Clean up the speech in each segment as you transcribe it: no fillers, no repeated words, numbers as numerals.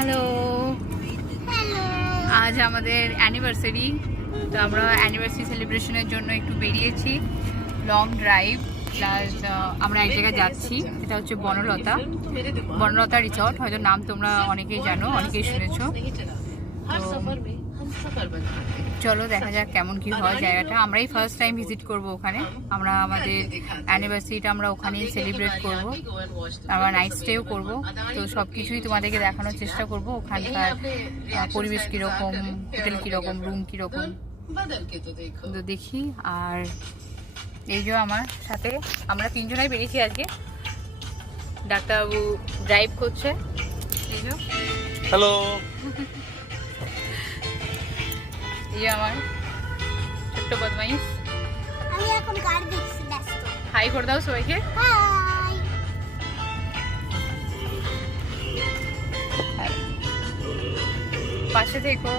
Hello, আজ আমাদের anniversary. তো আমরা অ্যানিভার্সারি সেলিব্রেশনের জন্য একটু বেরিয়েছি, লং ড্রাইভ প্লাস আমরা এক জায়গায় যাচ্ছি। এটা হচ্ছে বনলতা রিসর্ট। হয়তো নাম তোমরা অনেকেই জানো, অনেকেই শুনেছো। চলো দেখা যাক কেমন কি হয় জায়গাটা। আমরাই ফার্স্ট টাইম ভিজিট করব ওখানে। আমরা আমাদের অ্যানিভার্সারিটা আমরা ওখানেই সেলিব্রেট করব, আমরা নাইট স্টেও করব। তো সব কিছুই তোমাদেরকে দেখানোর চেষ্টা করব। ওখানকার পরিবেশ কীরকম, হোটেল কীরকম, রুম কীরকম, তো দেখি। আর এই যে আমার সাথে আমরা তিনজনাই বেরিয়েছি আজকে। ডাক্তারবাবু ড্রাইভ করছে। এই যে হ্যালো, এই যে আমার ছোট্ট বদমাইশ। আমি এখন গাড়ি দেখছি, ব্যস্ত। হাই করে দাও সবাইকে। হাই। পাশে থেকো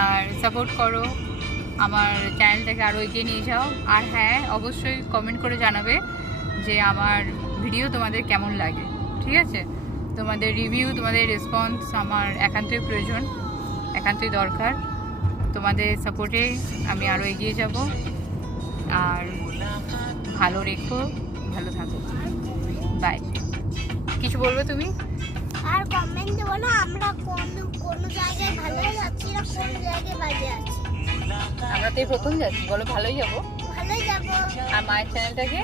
আর সাপোর্ট করো, আমার চ্যানেলটাকে আরও এগিয়ে নিয়ে যাও। আর হ্যাঁ, অবশ্যই কমেন্ট করে জানাবে যে আমার ভিডিও তোমাদের কেমন লাগে। ঠিক আছে, তোমাদের রিভিউ, তোমাদের রেসপন্স আমার একান্তই প্রয়োজন, একান্তই দরকার। তোমাদের সাপোর্টে আমি আরও এগিয়ে যাব। আর ভালো রেখো, ভালো থাকো, বাই। কিছু বলবে তুমি? আর কমেন্ট দেবো না, আমরা কোন জায়গায় ভালো যাচ্ছি না কোন জায়গায় বাজে আছি। আমরা তো এই প্রথম যাচ্ছি, বলো ভালোই যাবো। ভালোই যাবো। আর মায়ের চ্যানেলটাকে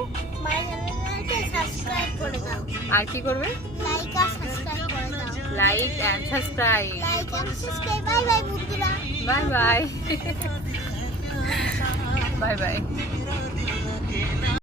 সাবস্ক্রাইব করে দাও। আর কি করবে? লাইক আর সাবস্ক্রাইব করে দাও। Like and subscribe. লাইক আর সাবস্ক্রাইব। বাই বাই বন্ধুরা। Bye bye. Bye by.